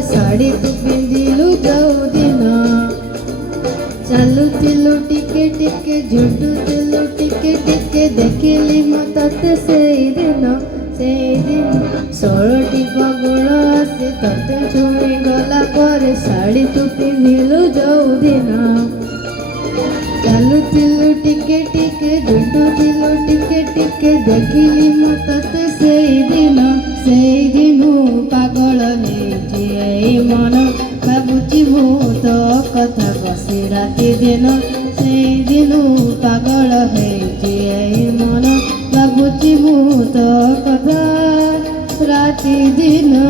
ଶାଢ଼ୀ ତୁ ପିନ୍ଧିଲୁ ଯୋଉଦିନ ଚାଲୁଥିଲୁ ଟିକେ ଟିକେ ଝୁଟୁଥିଲୁ ଟିକେ ଟିକେ ଦେଖିଲି ମୁଁ ତତେ ସେଇଦିନ ଷୋଳଟି ଫଗୁଣ ଆସି ତତେ ଛୁଇଁ ଗଲା ପରେ ଶାଢ଼ୀ ତୁ ପିନ୍ଧିଲୁ ଯୋଉଦିନ ଚାଲୁଥିଲୁ ଟିକେ ଟିକେ ଝୁଟୁଥିଲୁ ଟିକେ ଟିକେ ଦେଖିଲି ମୁଁ ତତେ ସେଇଦିନ ପାଗଳ ହେଇଛି ଏଇ ମନ ଭାବୁଛି ମୁଁ ତୋ କଥା ବସି ରାତି ଦିନ ସେଇଦିନୁ ପାଗଳ ହେଇଛି ଏଇ ମନ ଭାବୁଛି ମୁଁ ତୋ କଥା ରାତି ଦିନ।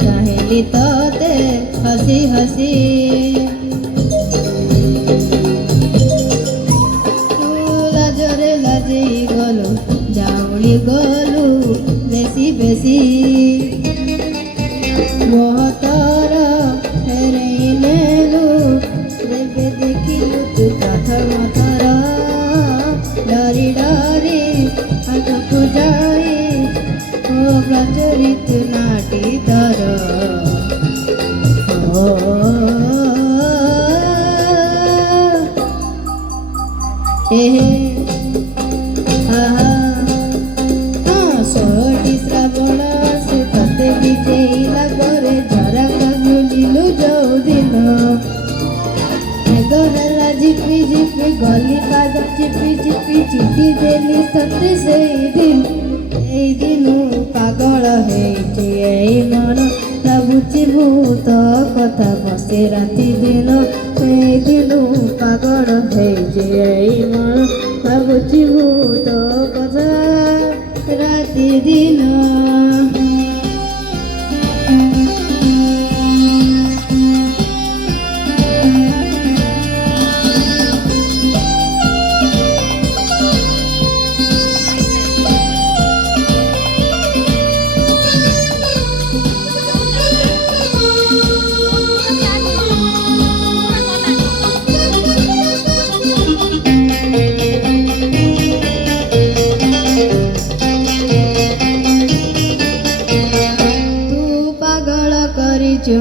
चाहेली तोते हसी हसी लाजरे लाजे गलु जाऊली गलु बेसी बेसी मोहतर फेरे नेलु देवे देखिलु तू कथर मतर डरी डरी आंखକୁ जाई ओ प्रचलित नाटी दर ଷୋଳଟି ଶ୍ରାବଣ ସେ ତତେ ବିଜେଇଲା ପରେ ଝରକା ବୁଲିଲୁ ଯୋଉଦିନ ମେଘ ହେଲା ଝିପି ଝିପି ଗଲି ପାଦ ଚିପି ଚିପି ଚିଠି ଦେଲି ତତେ ସେଇଦିନୁ ପାଗଳ ହେଇଛି ଏଇ ମନ ଭାବୁଛି ଭୂତ କଥା ବସେ ରାତି ଦିନ ସେଇଦିନୁ ପାଗଳ ହେଇଛି ଏଇ ମନ ଭାବୁଛି ଭୂତ କଥା ରାତି ଦିନ।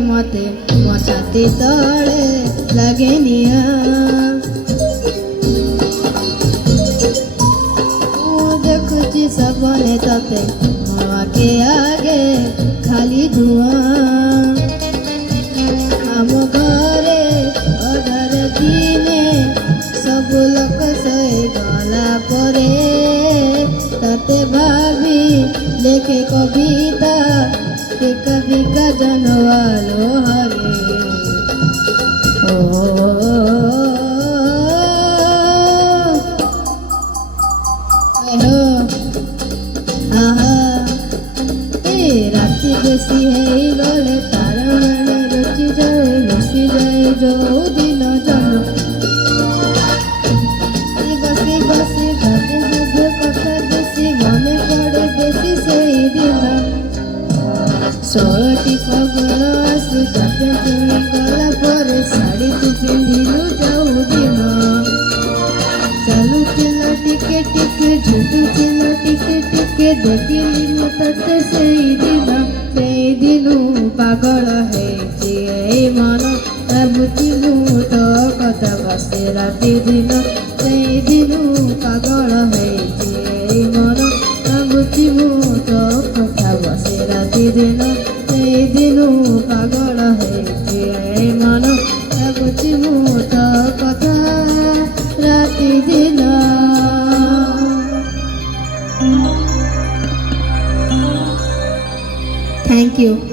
मते मो छाती तले लगे निया देखुची सबने तते मो आगे आगे खाली धुआं आम घरे अधार दिने सब लोक सही गला परे तते भाभी लेखे कविता कभी का जनवालो हरे राति बेसी है गले तार मैंने रुचि जाए लुसी जाए जो दिन जन बसी बसी भाभी भाभी कथा बेसी मने पड़े बेसी सही दिन षोळटी फगुण आसी तते छुई गला ପରେ ଶାଢ଼ୀ ତୁ ପିନ୍ଧିଲୁ ଯୋଉଦିନ ଚାଲୁଥିଲ ଟିକେ ଟିକେ ଝୁଟୁଥିଲ ଟିକେ ଟିକେ ଦେଖିଲି ମୁଁ ତତେ ସେଇଦିନୁ ପାଗଳ ହେଇଛି ଏଇ ମନ ଭାବୁଛି ମୁଁ ତୋ କଥା ବସେ ରାତି ଦିନ ସେଇଦିନୁ ପାଗଳ ହେଇଛି ଏଇ ମନ ଭାବୁଛି ମୁଁ ତୋ କଥା ବସେ ରାତି ଦିନ ସେଇଦିନୁ ପାଗଳ ହେଇଛି ଏଇ ମନ ଭାବୁଛି ମୁଁ ତୋ କଥା ରାତି ଦିନ। Thank you.